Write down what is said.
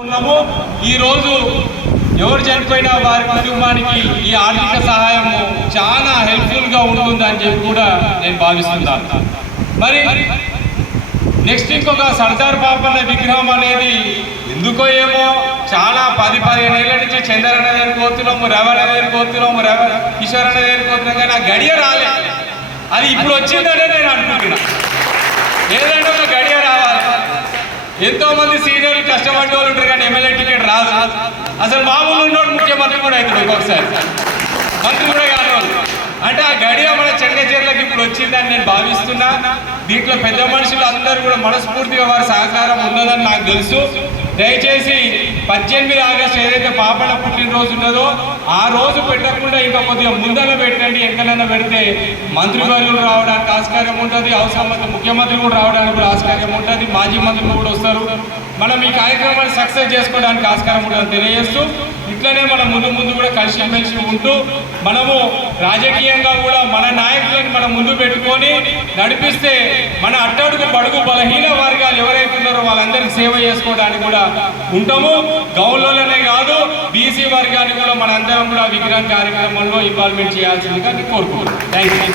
ఉన్నాము. ఈరోజు ఎవరు చనిపోయినా వారి కుటుంబానికి ఈ ఆర్థిక సహాయం చాలా హెల్ప్ఫుల్గా ఉంటుందని చెప్పి కూడా నేను భావిస్తున్నాను. మరి నెక్స్ట్ ఇంకొక సర్దార్ పాపన్న విగ్రహం అనేది ఎందుకో ఏమో చాలా 10-15 ఏళ్ళ నుంచి చంద్రన్న దగ్గరికి పోతున్నాము, రవణ దగ్గరికి పోతున్నాము, కిషోర్ అన్న దగ్గరికి పోతున్నాం, కానీ ఆ గడియ రాలే. అది ఇప్పుడు వచ్చిందనే నేను అనుకుంటున్నా. ఏదంటే ఒక గడియ రావాలి. ఎంతో మంది సీనియర్లు కష్టపడే వాళ్ళు ఉంటారు, కానీ ఎమ్మెల్యే టికెట్ రాదు. అసలు మామూలు ఉన్నోడు ముఖ్యమంత్రి కూడా అవుతాడు, ఒక్కొక్కసారి మంత్రి కూడా కానివాళ్ళు. అంటే ఆ గడియ మన చెన్నచేర్లకు ఇప్పుడు వచ్చిందని నేను భావిస్తున్నా. దీంట్లో పెద్ద మనుషులు అందరూ కూడా మనస్ఫూర్తిగా వారి సహకారం ఉన్నదని నాకు తెలుసు. దయచేసి 18 ఆగస్టు ఏదైతే పాపన్న పుట్టినరోజు ఉన్నదో ఆ రోజు పెట్టకుండా ఇంకా కొద్దిగా ముందర పెట్టండి. ఎక్కడైనా పెడితే మంత్రివర్యులు రావడానికి ఆస్కారం ఉంటుంది, అవసరమైతే ముఖ్యమంత్రి కూడా రావడానికి కూడా ఆస్కారం ఉంటుంది, మాజీ మంత్రులు కూడా వస్తారు. మనం ఈ కార్యక్రమాన్ని సక్సెస్ చేసుకోవడానికి ఆస్కారం ఉంటుందని తెలియజేస్తూ, ఇట్లనే మనం ముందు కూడా కలిసిమెలిసి ఉంటూ మనము రాజకీయంగా కూడా మన నాయకులను మనం ముందు పెట్టుకొని నడిపిస్తే మన అట్టడుగు బడుగు బలహీన వర్గాలు ఎవరైతే ఉన్నారో వాళ్ళందరికీ సేవ చేసుకోవడానికి కూడా ఉంటాము. గౌన్లోనే కాదు, బీసీ వర్గాన్ని కూడా మనందరం కూడా విగ్రహం కార్యక్రమంలో ఇన్వాల్వ్మెంట్ చేయాల్సిందిగా కోరుకుంటున్నాను. Thank you.